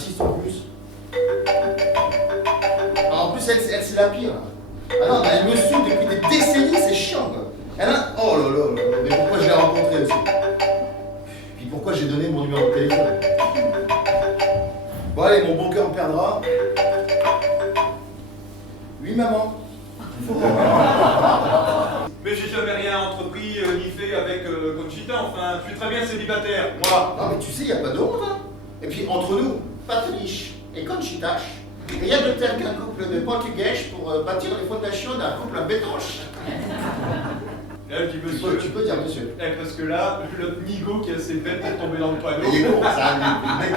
insiste en plus. En plus, elle c'est la pire. Ah non, mais elle me saoule depuis des décennies, c'est chiant quoi. Oh là là, mais pourquoi je l'ai rencontrée aussi? Puis pourquoi j'ai donné mon numéro de téléphone? Bon allez, mon bon cœur me perdra. Oui maman. Mais j'ai jamais rien entrepris ni fait avec Conchita, enfin, je suis très bien célibataire, moi. Non mais tu sais, il n'y a pas de honte hein. Et puis entre nous, Patriche et Conchita, rien de tel qu'un couple de portugais pour bâtir les fondations d'un couple à bétonche. Là, je dis monsieur. Tu peux dire monsieur. Parce que là, l'autre nigo qui a ses bêtes est tombé dans le panneau. Il est con, ça, le mec.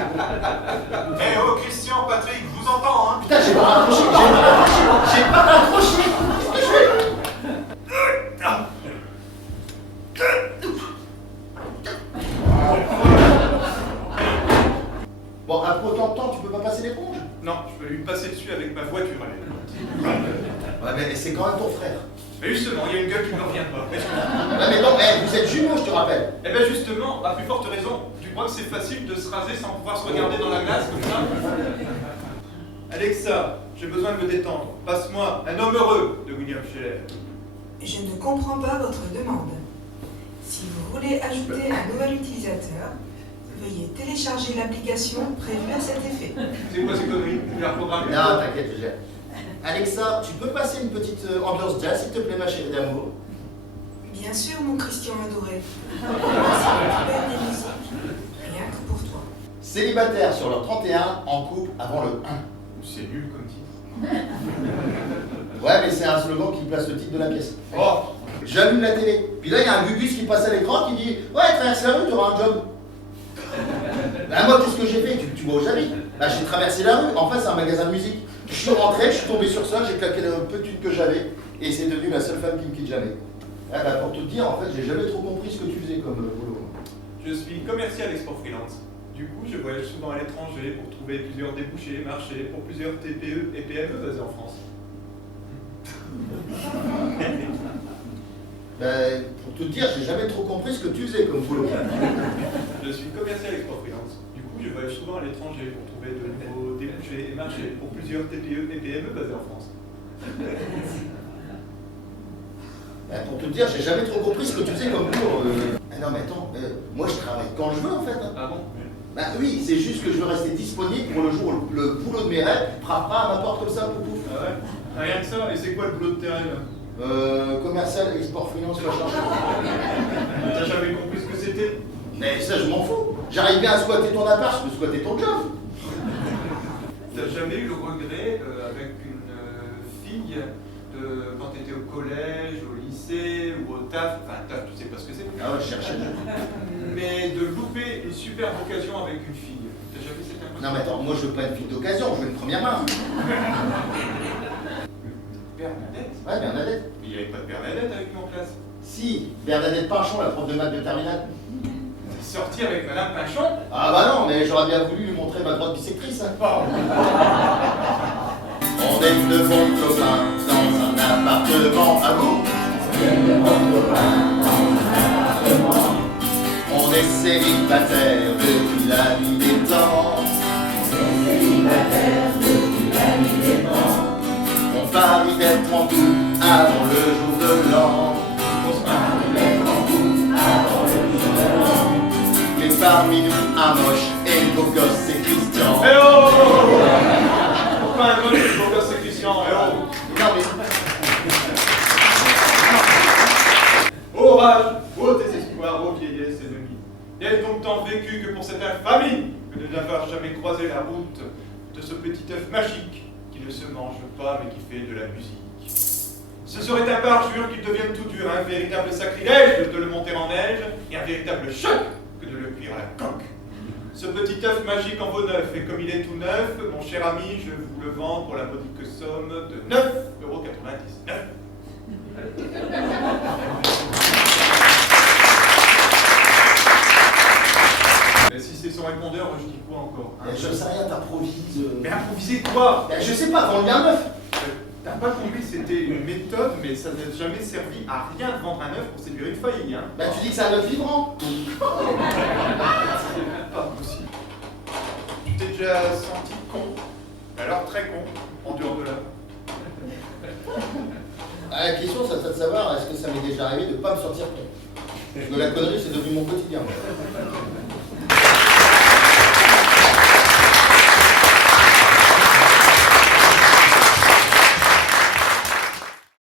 Eh oh, Christian, Patrick, je vous entends, hein. Putain, j'ai pas raccroché, j'ai pas raccroché. Qu'est-ce que je fais? Bon, après autant de temps, tu peux pas passer l'éponge? Non, je peux lui passer dessus avec ma voiture à l'époque. Ouais, mais c'est quand même ton frère. Mais justement, il y a une gueule qui ne me revient pas. Ouais, mais non, vous êtes jumeaux, je te rappelle. Eh ben justement, à plus forte raison, tu crois que c'est facile de se raser sans pouvoir se regarder dans la glace comme ça? Alexa, j'ai besoin de me détendre. Passe-moi Un homme heureux de William Scheller. Je ne comprends pas votre demande. Si vous voulez ajouter un nouvel utilisateur, veuillez télécharger l'application prévue à cet effet. C'est quoi ces conneries? Tu l'as reprogrammé? Non, t'inquiète, je gère. Alexa, tu peux passer une petite ambiance jazz, s'il te plaît, ma chérie d'amour? Bien sûr, mon Christian adoré. Voici la plus belle des musiques, rien que pour toi. Célibataire sur leur 31, en couple avant le 1. C'est nul comme titre. Ouais, mais c'est un slogan qui place le titre de la pièce. Oh! J'allume la télé. Puis là, il y a un gugus qui passe à l'écran qui dit « Ouais, traverse la rue, tu auras un job. » Bah moi, qu'est-ce que j'ai fait? Tu vois où j'habite? Bah j'ai traversé la rue. En face, c'est un magasin de musique. Je suis rentré, je suis tombé sur ça, j'ai claqué le peu de thunes que j'avais. Et c'est devenu la seule femme qui me quitte jamais. Ah bah pour te dire, en fait, j'ai jamais trop compris ce que tu faisais comme boulot. Je suis commercial export freelance. Du coup, je voyage souvent à l'étranger pour trouver plusieurs débouchés, marchés pour plusieurs TPE et PME basés en France. Ben, pour te dire, j'ai jamais trop compris ce que tu faisais comme boulot. Je suis commercial export freelance. Du coup, je voyage souvent à l'étranger pour trouver de nouveaux débouchés et marchés pour plusieurs TPE et PME basés en France. Ben, pour te dire, j'ai jamais trop compris ce que tu faisais comme boulot. Non mais attends, moi je travaille quand je veux en fait. Ah bon? Ben oui, c'est juste que je veux rester disponible pour le jour où le boulot de mes rêves frappera à ma porte comme ça, pouf pouf. Ah ouais? Ah, rien que ça? Et c'est quoi le boulot de tes rêves? Commercial, export, finance, machin. T'as jamais compris ce que c'était? Mais ça, je m'en fous. J'arrive bien à squatter ton appart, je peux squatter ton job. T'as jamais eu le regret avec une fille de quand t'étais au collège, au lycée ou au taf, enfin taf, tu sais pas ce que c'est, Ah ouais, je cherchais. mais de louper une superbe occasion avec une fille. T'as jamais eu cette impression? Non mais attends, moi je veux pas une fille d'occasion, je veux une première main. Bernadette? Ouais, Bernadette. Mais il n'y avait pas de Bernadette avec nous en classe. Si, Bernadette Pinchon, la prof de maths de terminale. T'es sorti avec Madame Pinchon? Ah bah non, mais j'aurais bien voulu lui montrer ma droite bisectrice. Hein. On est de bons copains dans un appartement à vous. On est célibataire depuis la nuit des temps. On parie d'être en couple avant le jour de l'an. Mais parmi nous, un moche et le beau gosse, c'est Christian. Eh oh! Pas un moche, le beau gosse, c'est Christian, eh oh! Non mais... Orage, ô désespoir, ô vieillesse ennemie. N'est-ce donc tant vécu que pour cette infamie que de n'avoir jamais croisé la route de ce petit œuf magique qui ne se mange pas mais qui fait de la musique. Ce serait un parjure qu'il devienne tout dur, un véritable sacrilège de le monter en neige et un véritable choc que de le cuire à la coque. Ce petit œuf magique en vaut 9 et comme il est tout neuf, mon cher ami, je vous le vends pour la modique somme de 9,99 €. Mais si c'est son répondeur, je dis quoi encore hein? Je sais rien, t'improvises. Mais improviser quoi? Je sais pas, vends-lui un œuf. T'as pas compris, c'était une méthode, mais ça n'a jamais servi à rien de vendre un œuf pour séduire une fille, hein? Bah tu dis que c'est un œuf vibrant. C'est pas possible. Tu t'es déjà déjà senti con, alors très con, en dehors de là. Ah, la question, ça serait de savoir, est-ce que ça m'est déjà arrivé de ne pas me sentir con? Parce que la connerie, c'est devenu mon quotidien.